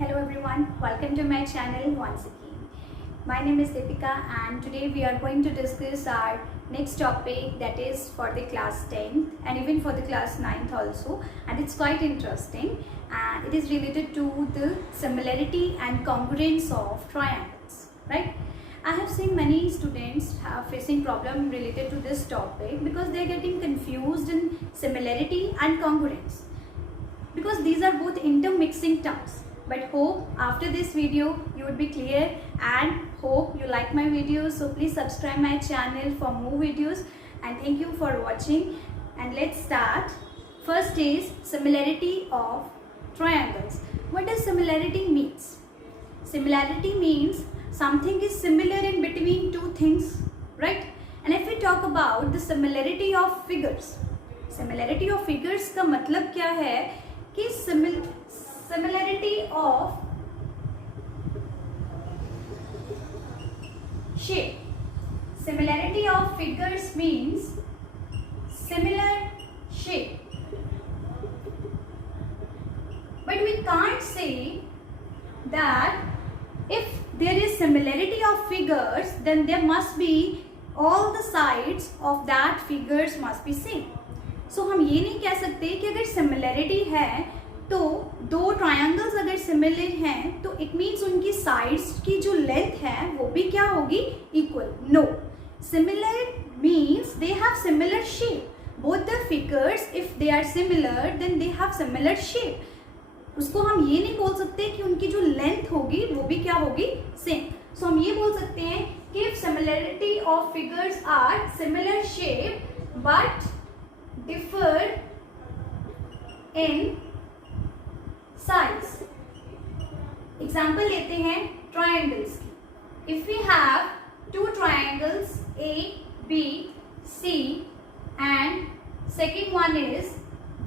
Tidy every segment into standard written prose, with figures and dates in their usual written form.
Hello everyone, welcome to my channel once again. My name is Deepika and today we are going to discuss our next topic, that is for the class 10th and even for the class 9th also, and it's quite interesting and it is related to the similarity and congruence of triangles, right? I have seen many students facing problem related to this topic because they are getting confused in similarity and congruence, because these are both intermixing terms. But hope after this video you would be clear, and hope you like my videos, so please subscribe my channel for more videos, and thank you for watching. And let's start. First is similarity of triangles. What does similarity means? Similarity means something is similar in between two things, right? And if we talk about the similarity of figures, similarity of figures का मतलब क्या है कि similarity of shape. Similarity of figures means similar shape. But we can't say that if there is similarity of figures, then there must be all the sides of that figures must be same. So हम ये नहीं कह सकते कि अगर similarity है तो दो ट्रायंगल्स अगर सिमिलर हैं तो इट मीन्स उनकी साइड्स की जो लेंथ है वो भी क्या होगी, equal. No, similar means they have similar shape. Both the figures if they are similar then they have similar shape. उसको हम ये नहीं बोल सकते कि उनकी जो लेंथ होगी वो भी क्या होगी, सेम. सो हम ये बोल सकते हैं कि if similarity of figures are similar shape but differ in size. Example लेते हैं ट्रायंगल्स की. If we have two triangles A B C and second one is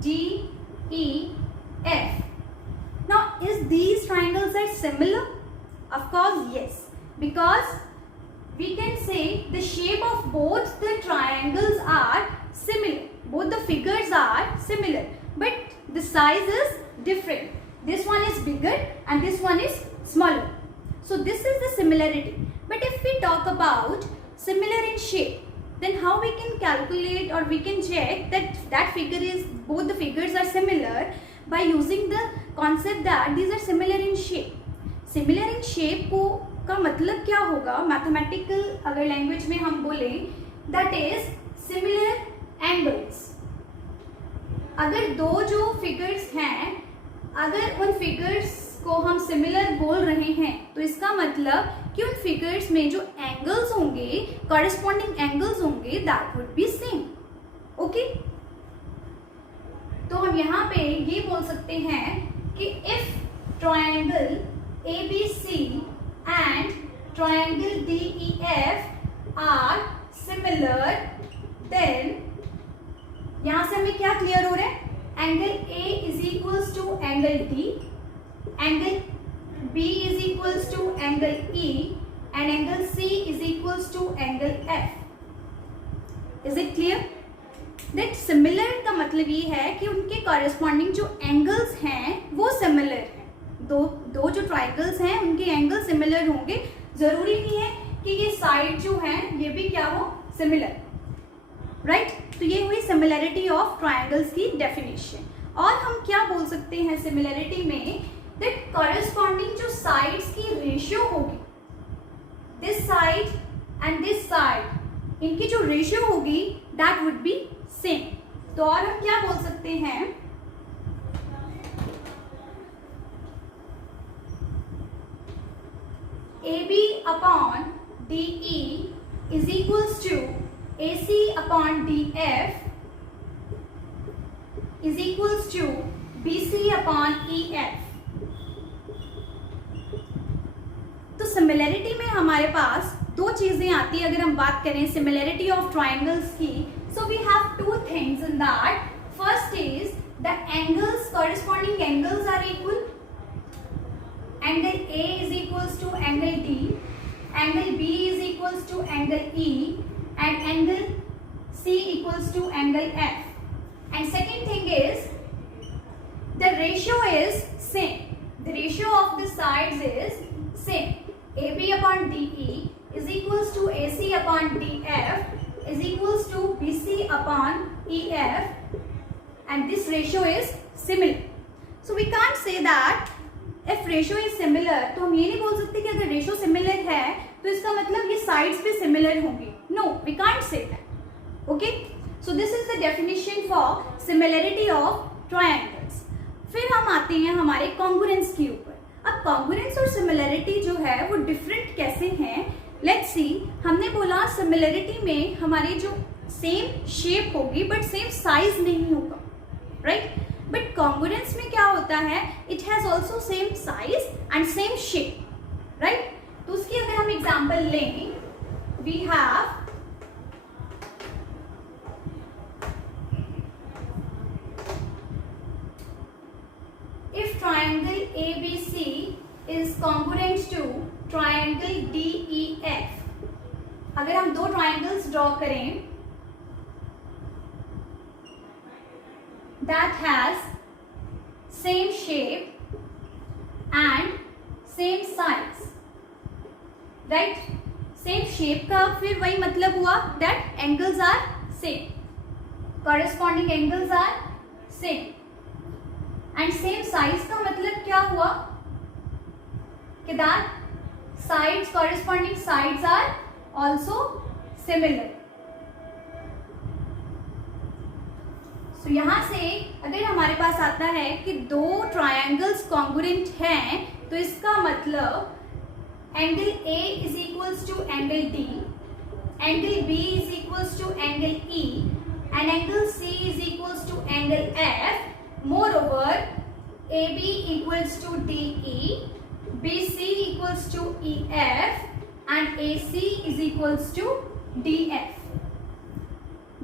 D E F. Now is these triangles are similar? Of course yes, because we can say the shape of both the triangles are similar, both the figures are similar, but the size is different. This one is bigger and this one is smaller. So this is the similarity. But if we talk about similar in shape, then how we can calculate or we can check that figure is, both the figures are similar, by using the concept that these are similar in shape. Similar in shape को का मतलब क्या होगा mathematical अगर language में हम बोलें, that is similar angles. अगर दो जो फिगर्स हैं, अगर उन फिगर्स को हम सिमिलर बोल रहे हैं तो इसका मतलब कि उन फिगर्स में जो एंगल्स होंगे, कॉरेस्पॉन्डिंग एंगल्स होंगे, that would B same. Okay, तो हम यहाँ पे ये बोल सकते हैं कि if triangle ABC and triangle DEF are similar, then यहाँ से हमें क्या क्लियर हो रहा है, angle A is equals to angle D, angle B is equals to angle E and angle C is equals to angle F. Is it clear? That similar का मतलब ये है कि उनके कॉरेस्पॉन्डिंग जो एंगल्स हैं वो सिमिलर है. दो जो ट्रायंगल्स हैं उनके एंगल सिमिलर होंगे. जरूरी नहीं है कि ये साइड जो है ये भी क्या हो, सिमिलर, राइट? तो ये हुई सिमिलरिटी ऑफ ट्रायंगल्स की डेफिनेशन. और हम क्या बोल सकते हैं सिमिलरिटी में, दैट कॉरेस्पॉन्डिंग जो साइड्स की रेशियो होगी, this side and this side, इनकी जो रेशियो होगी दैट वुड बी सेम. तो और हम क्या बोल सकते हैं, AB upon DE is equals to AC upon DF is equals to BC upon EF. तो सिमिलरिटी में हमारे पास दो चीजें आती है अगर हम बात करें सिमिलरिटी ऑफ ट्रायंगल्स की. So we have two things in that. First is the angles, corresponding angles are equal. Angle A is equals to angle D, angle B is equals to angle E and angle C equals to angle F. And second thing is the ratio is same. The ratio ratio of the sides is same. AB upon DE is equals to AC upon DF is equals to BC upon EF, and this ratio is similar. So we can't say that if ratio is similar, तो हम ये नहीं बोल सकते कि अगर ratio similar है तो इसका मतलब ये साइड्स भी सिमिलर होंगी. No, we can't say that. Okay, so this is the definition for similarity of triangles. फिर हम आते हैं हमारे कॉन्ग्रुएंस के ऊपर. अब कॉन्ग्रुएंस और सिमिलरिटी जो है वो डिफरेंट कैसे हैं, लेट्स सी. हमने बोला सिमिलरिटी में हमारी जो सेम शेप होगी बट सेम साइज नहीं होगा, राइट. बट कॉन्ग्रुएंस में क्या होता है, it has also same size and same shape, right. तो उसकी अगर हम एग्जाम्पल लें, we have if triangle ABC is congruent to triangle DEF. अगर हम दो ट्राइंगल्स ड्रॉ करें that has same shape and same size, right. same shape का फिर वही मतलब हुआ that angles are same, corresponding angles are same, and same size का मतलब क्या हुआ कि that sides, corresponding sides are also similar. तो यहाँ से अगर हमारे पास आता है कि दो ट्रायंगल्स कॉन्ग्रुएंट हैं तो इसका मतलब angle A is equals to angle D, angle B is equals to angle E and angle C is equals to angle F. Moreover, AB equals to DE, BC equals to EF and AC is equals to DF.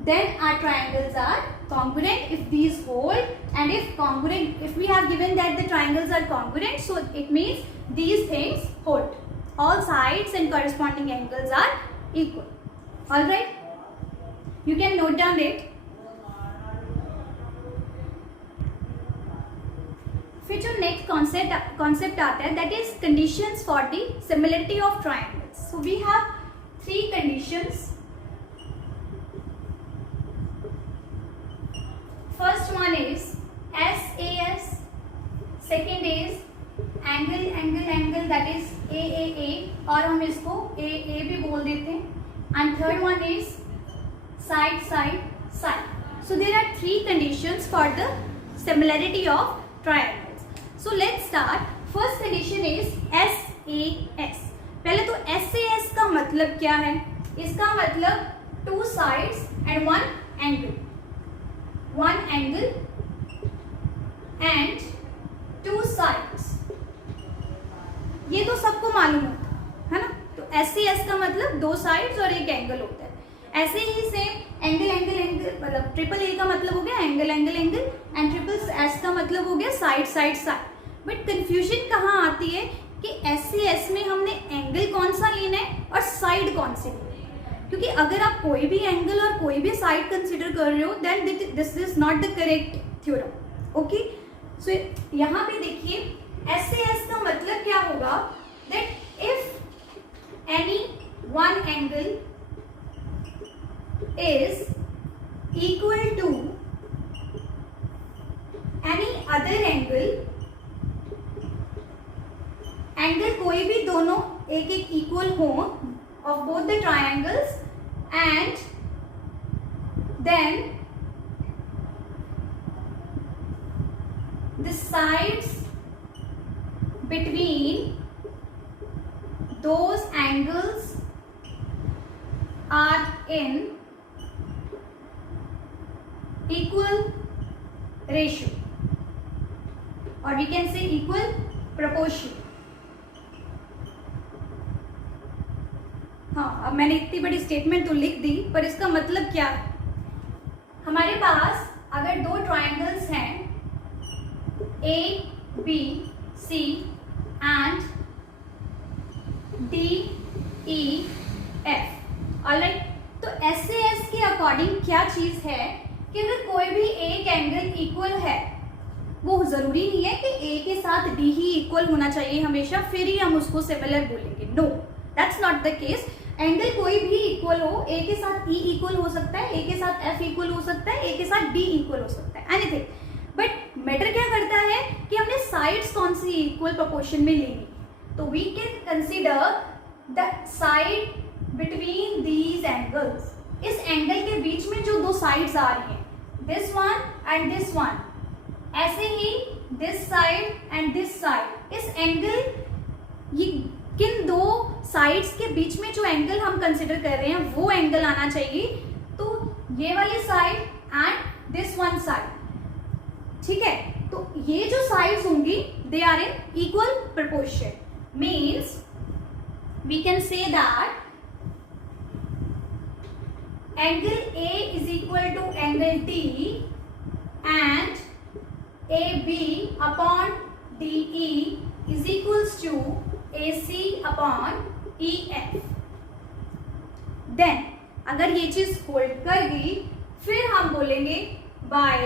Then our triangles are congruent if these hold, and if congruent, if we have given that the triangles are congruent, so it means these things hold. All sides and corresponding angles are equal. All right, you can note down it. फिर जो next concept आता है that is conditions for the similarity of triangles. So we have 3 conditions. First one is SAS, second is angle angle angle that is AAA और हम इसको AA भी बोल देते हैं, and third one is side side side. So there are 3 conditions for the similarity of triangle. So let's start. First condition is SAS. पहले तो SAS का मतलब क्या है? इसका मतलब 2 sides and 1 angle. 1 angle and 2 sides. ये तो सबको मालूम होता है ना. तो SAS का मतलब 2 sides और 1 angle होता है. ऐसे ही सेम एंगल एंगल एंगल मतलब ट्रिपल A का मतलब हो गया angle angle angle and triple S का मतलब हो गया side side side. But confusion कहाँ आती है कि SAS में हमने एंगल कौन सा लेना है और साइड कौन सी लेनी है, क्योंकि अगर आप कोई भी एंगल और कोई भी साइड कंसिडर कर रहे हो then this is not the correct theorem. Okay, so यहाँ पे देखिए SAS का मतलब क्या होगा that if any one angle is equal to any other angle, angle कोई भी दोनों एक एक इक्वल हो of both the triangles, and then the sides between those angles are in equal ratio, or we can say equal proportion. हाँ, अब मैंने इतनी बड़ी स्टेटमेंट तो लिख दी, पर इसका मतलब क्या है? हमारे पास अगर 2 ट्राइंगल्स हैं A, B, C and D, E, F, alright. तो SAS के अकॉर्डिंग क्या चीज है कि अगर कोई भी एक एंगल इक्वल है, वो जरूरी जरूरी नहीं है कि ए के साथ डी ही इक्वल होना चाहिए हमेशा, फिर ही हम उसको सिमिलर बोलेंगे। No, that's not the case. Angle कोई भी इक्वल हो, ए के साथ ई इक्वल हो सकता है, ए के साथ एफ इक्वल हो सकता है, ए के साथ डी इक्वल हो सकता है, एनीथिंग। बट मैटर क्या करता है कि हमने साइड्स कौन सी इक्वल प्रोपोर्शन में लेनी। तो we can consider the side between these angles. इस एंगल के बीच में जो दो साइड्स आ रही हैं, this one and this one, ऐसे ही this side and this side, इस एंगल, ये किन दो साइड्स के बीच में जो एंगल हम कंसिडर कर रहे हैं वो एंगल आना चाहिए। तो ये वाली side and this one side, ठीक है। तो ये जो साइड्स होंगी they are in equal proportion, means we can say that angle A is equal to angle D and AB upon DE is equals to AC upon EF. Then अगर ये चीज hold कर गई, फिर हम बोलेंगे by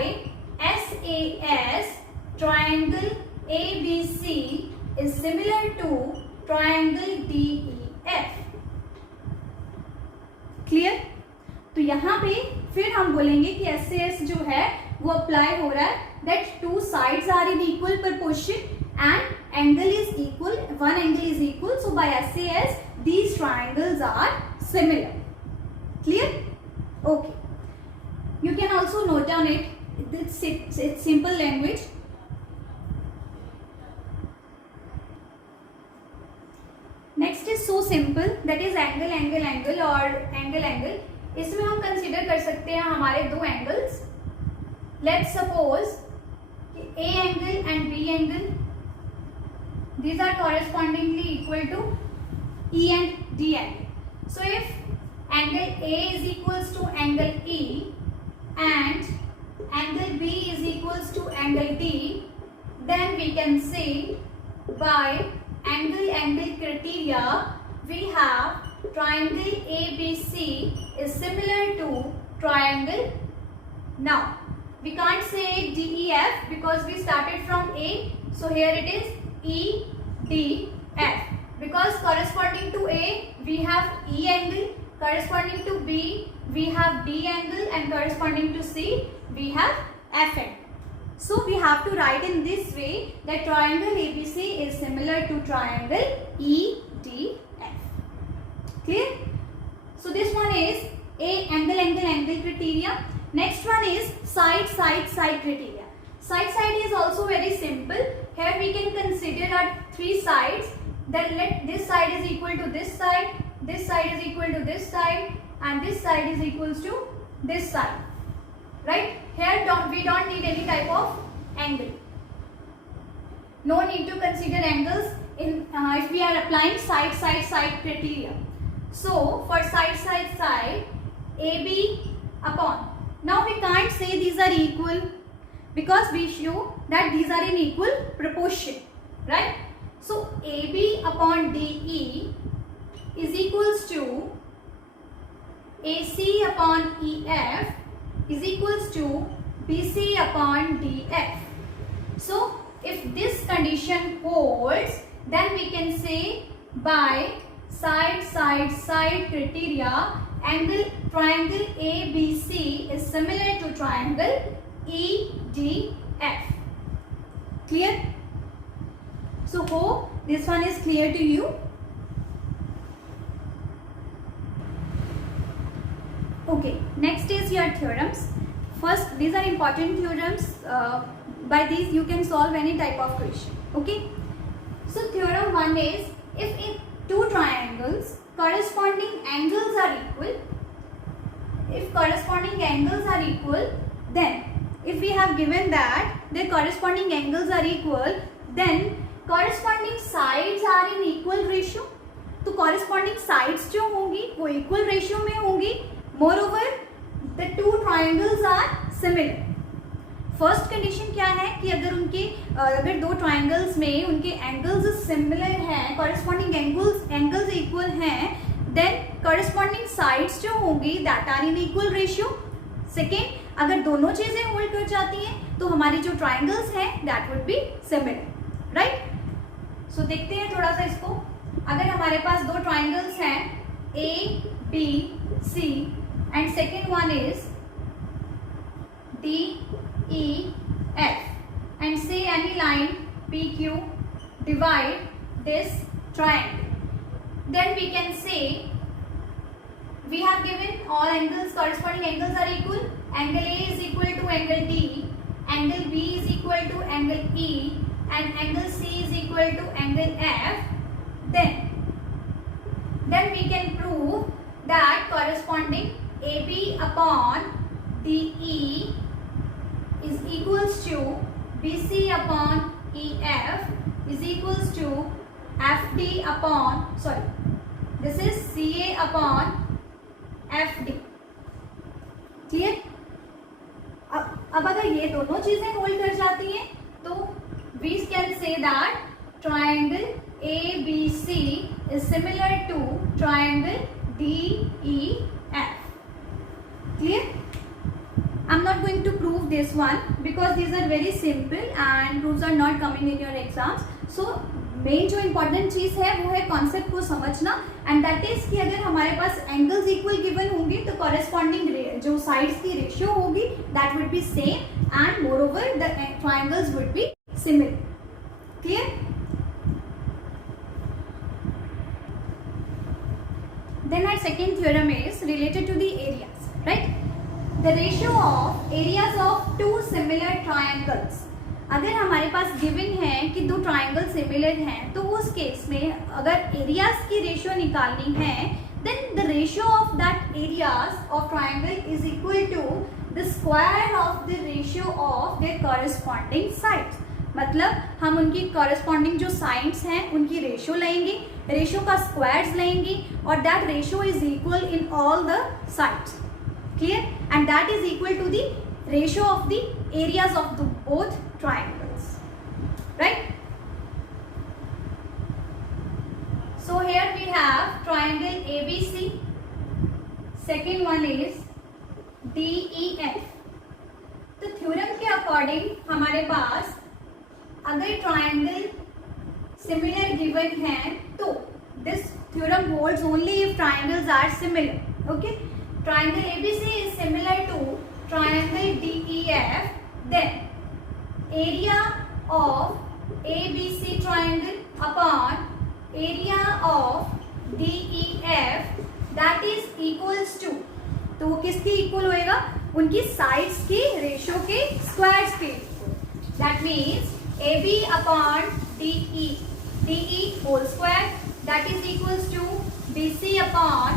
SAS triangle ABC is similar to triangle DEF. Clear? तो यहाँ पे फिर हम बोलेंगे कि SAS जो है वो अप्लाई हो रहा है, that two sides are in equal proportion and angle is equal, one angle is equal, so by SAS these triangles are similar. Clear? Okay. You can also note down it. It's simple language. Next is so simple, that is angle angle angle और angle angle. इसमें हम consider कर सकते हैं हमारे दो angles. Let's suppose कि A angle and B angle, these are correspondingly equal to E and D angle. So if angle A is equals to angle E and angle B is equals to angle D, then we can say by angle angle criteria we have triangle ABC is similar to triangle. Now we can't say DEF because we started from A, so here it is EDF, because corresponding to A we have E angle, corresponding to B we have D angle, and corresponding to C we have F angle. So we have to write in this way that triangle ABC is similar to triangle EDF. Clear? So this one is A angle angle angle criteria. Next one is side side side criteria. Side side is also very simple. Here we can consider our three sides. Then let this side is equal to this side is equal to this side, and this side is equals to this side. Right? Here we don't need any type of angle. No need to consider angles in if we are applying side side side criteria. So for side side side, AB upon, now we can't say these are equal because we show that these are in equal proportion, right? So AB upon DE is equals to AC upon EF is equals to BC upon DF. So if this condition holds, then we can say by side side side criteria angle triangle ABC is similar to triangle EDF. Clear? So hope this one is clear to you. Okay, next is your theorems. First, these are important theorems. By these you can solve any type of question. Okay. So theorem 1 is, if in two triangles corresponding angles are equal, if corresponding angles are equal, then if we have given that the corresponding angles are equal, then corresponding sides are in equal ratio. तो corresponding sides जो होंगी वो equal ratio में होंगी. Moreover, the two triangles are similar. First condition क्या है कि अगर दो ट्राइंगल्स में उनके एंगल्स सिमिलर हैं, कॉरेस्पॉन्डिंग एंगल्स इक्वल हैं, देन कॉरेस्पॉन्डिंग साइड्स जो होंगी that are in equal ratio. Second, अगर दोनों चीजें होल्ड कर जाती हैं तो हमारी जो ट्राइंगल्स हैं that would be similar, right. So देखते हैं थोड़ा सा इसको। अगर हमारे पास दो ट्राइंगल्स हैं A B C and second one is D E F and say any line P Q divide this triangle, then we can say we have given all angles, corresponding angles are equal. Angle A is equal to angle D, angle B is equal to angle E, and angle C is equal to angle F. Then we can prove that corresponding AB upon DE is equals to BC upon EF is equals to FD upon, sorry, this is CA upon FD. Clear? अब अगर ये दोनों चीजें hold कर जाती हैं तो we can say that triangle ABC is similar to triangle DEF. Clear? I'm not going to prove this one because these are very simple and proofs are not coming in your exams. So main जो important चीज है वो है concept को समझना, and that is कि अगर हमारे पास एंगल्स इक्वल गिवन होंगे तो कॉरेस्पॉन्डिंग जो साइड्स की रेशियो होगी that would B same and more over the triangles would be similar. Clear? Then our second theorem is related to the areas, right? The ratio of areas of two similar triangles. अगर हमारे पास given है कि दो triangle similar हैं तो उस case में अगर एरियाज की रेशियो निकालनी है then the ratio of that areas of triangle is equal to the square of the ratio of their corresponding sides. मतलब हम उनकी कॉरेस्पॉन्डिंग जो साइड्स हैं उनकी रेशियो लेंगे, रेशियो का स्क्वायर्स लेंगे और that ratio is equal in all the sides. Clear? And that is equal to the ratio of the areas of the both triangles, right? So here we have triangle ABC, second one is DEF. तो theorem के according हमारे पास अगर triangle similar given है तो this theorem holds only if triangles are similar. Okay, triangle ABC is similar to triangle DEF, then area of ABC triangle upon area of DEF that is equals to, तो वो किसके equal होएगा? उनकी sides की ratio के squares के equal. That means AB upon DE whole square that is equals to BC upon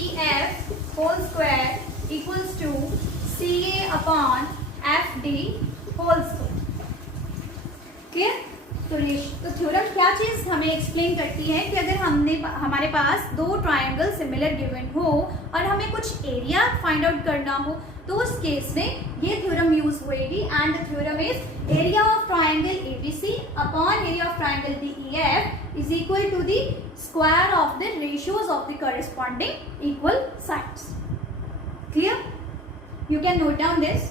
EF whole square equals to CA upon FD whole square. Clear? तो theorem क्या चीज हमें एक्सप्लेन करती है कि अगर हमारे पास दो ट्राइंगल सिमिलर गिवन हो और हमें कुछ एरिया फाइंड आउट करना हो तो उस केस में ये थ्योरम यूज होएगी. And the theorem is area of triangle ABC upon area of triangle DEF is equal to the square of the ratios of the corresponding equal sides. Clear? You can note down this.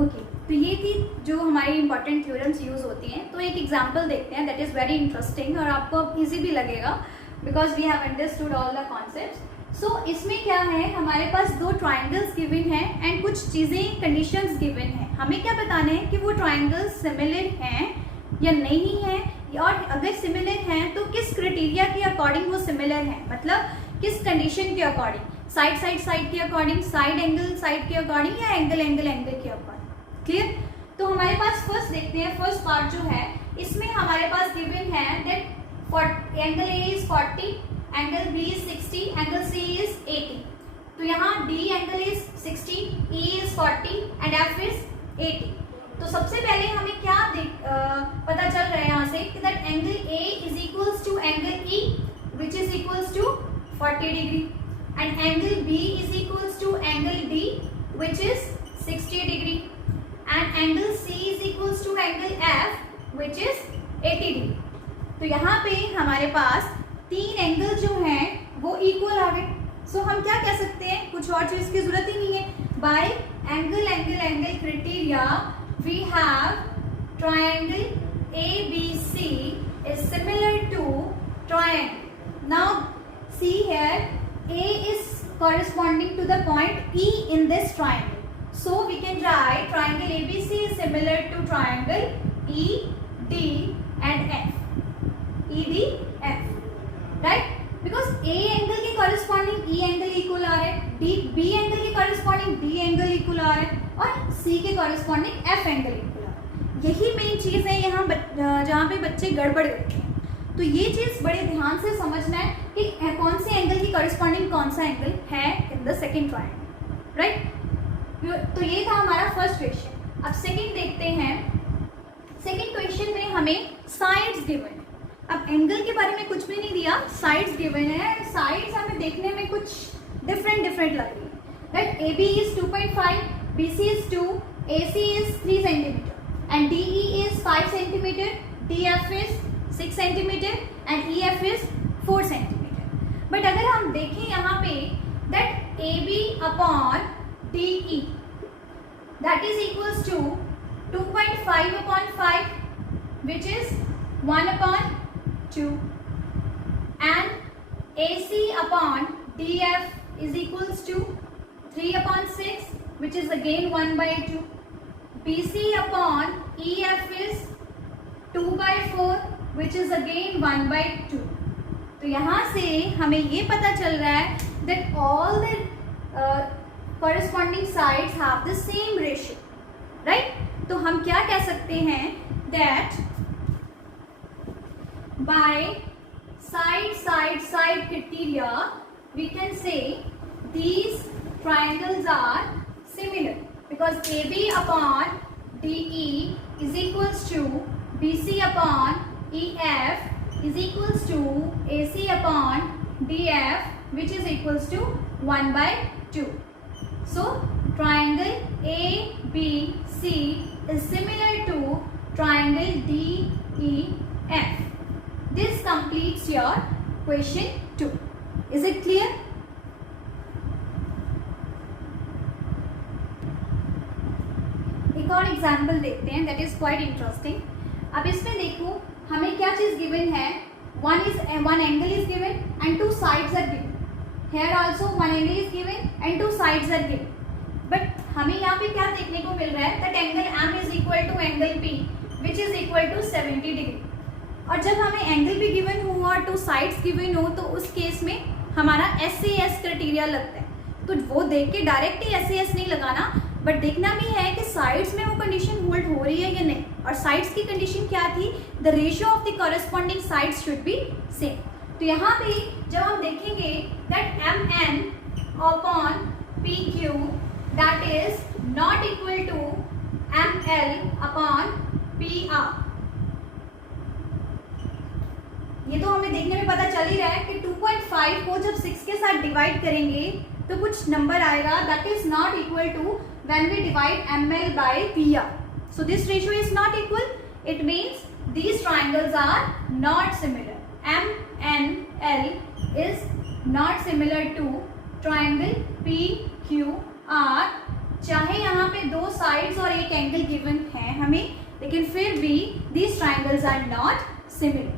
Okay, तो ये थी जो हमारी important theorems use होती हैं. तो एक example देखते हैं दैट इज वेरी इंटरेस्टिंग और आपको इजी भी लगेगा because we have understood all the concepts. So इसमें क्या है, हमारे पास दो ट्राइंगल्स गिवन हैं एंड कुछ चीज़ें कंडीशंस गिवन हैं. हमें क्या बताना है कि वो ट्राइंगल्स सिमिलर हैं या नहीं हैं, और अगर सिमिलर हैं तो किस क्राइटेरिया के अकॉर्डिंग वो सिमिलर हैं. मतलब किस कंडीशन के अकॉर्डिंग, साइड के अकॉर्डिंग, साइड के अकॉर्डिंग या एंगल के अकॉर्डिंग. क्लियर? तो हमारे पास फर्स्ट देखते हैं, फर्स्ट पार्ट जो है इसमें हमारे पास गिवन है that angle A is 40, angle B is 60, angle C is 80. तो यहाँ D angle is 60, E is 40 and F is 80. तो सबसे पहले हमें क्या पता चल रहा है यहाँ से कि that angle A is equals to angle E which is equals to 40 degree and angle B is equals to angle D which is 60 degree and angle C is equals to angle F which is 80 degree. तो यहाँ पे हमारे पास तीन angle जो हैं वो equal आ गए. सो हम क्या कह सकते हैं, कुछ और चीज की जरूरत ही नहीं है. By angle angle angle criteria we have triangle ABC is similar to triangle. Now see here, A is corresponding to the point E in this triangle. So we can write triangle ABC is similar to triangle ED and F. EDF, right? Because A angle के corresponding E angle equal आ रहा है, B angle के corresponding D angle equal आ रहा है और C के corresponding F angle equal आ रहा है. यही मेन चीज है यहाँ जहाँ पे बच्चे गड़बड़ करते हैं. तो ये चीज बड़े ध्यान से समझना है कि कौन से एंगल की corresponding कौन सा एंगल है in the second triangle, right. तो ये था हमारा फर्स्ट क्वेश्चन. अब सेकेंड देखते हैं. सेकेंड क्वेश्चन में हमें साइड्स गिवन है. अब एंगल के बारे में कुछ भी नहीं दिया, साइड्स गिवन है. साइड्स हमें देखने में कुछ डिफरेंट लग रही है, right. AB is 2.5, BC is 2, AC is 3 centimeter and DE is 5 centimeter, DF is 6 centimeter and EF is 4 centimeter. But अगर हम देखें यहाँ पे that AB upon DE that is equals to 2.5 upon 5 which is 1 upon 2 and AC upon DF is equals to 3 upon 6 which is again 1 by 2. BC upon EF is 2 by 4 which is again 1 by 2. तो यहाँ से हमें ये पता चल रहा है that all the corresponding sides have the same ratio, right? तो हम क्या कह सकते हैं that by side criteria we can say these triangles are similar because AB upon DE is equals to BC upon EF is equals to AC upon DF which is equals to 1 by 2. So triangle ABC is similar to triangle DEF. This completes your question 2. Is it clear? एक और example देखते हैं that is quite interesting. अब इसमें देखो हमें क्या चीज गिवन है. one angle is given and 2 sides are given. Here also one angle is given and 2 sides are given. But हमें यहाँ पे क्या देखने को मिल रहा है that angle M is equal to angle P which is equal to 70 degree. और जब हमें एंगल भी गिवन हो और 2 साइड्स गिवन हो तो उस केस में हमारा SAS क्राइटेरिया लगता है. तो वो देख के डायरेक्ट ही SAS नहीं लगाना बट देखना भी है कि साइड्स में वो कंडीशन होल्ड हो रही है या नहीं. और साइड्स की कंडीशन क्या थी, the ratio of the corresponding sides should be same. तो यहाँ पे जब हम देखेंगे that MN upon PQ that is not equal to ML upon PR. ये तो हमें देखने में पता चल ही रहा है कि 2.5 को जब 6 के साथ डिवाइड करेंगे तो कुछ नंबर आएगा that is not equal to when we divide ML by PR. So this ratio is not equal. It means these triangles are not similar. MNL is not similar to triangle PQR. चाहे यहाँ पे 2 sides और एक angle given है हमें, लेकिन फिर भी these triangles are not similar.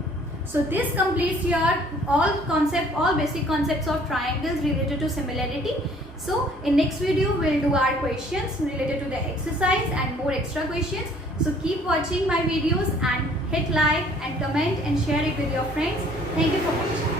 So this completes your all basic concepts of triangles related to similarity. So in next video we'll do our questions related to the exercise and more extra questions. So keep watching my videos and hit like and comment and share it with your friends. Thank you for watching.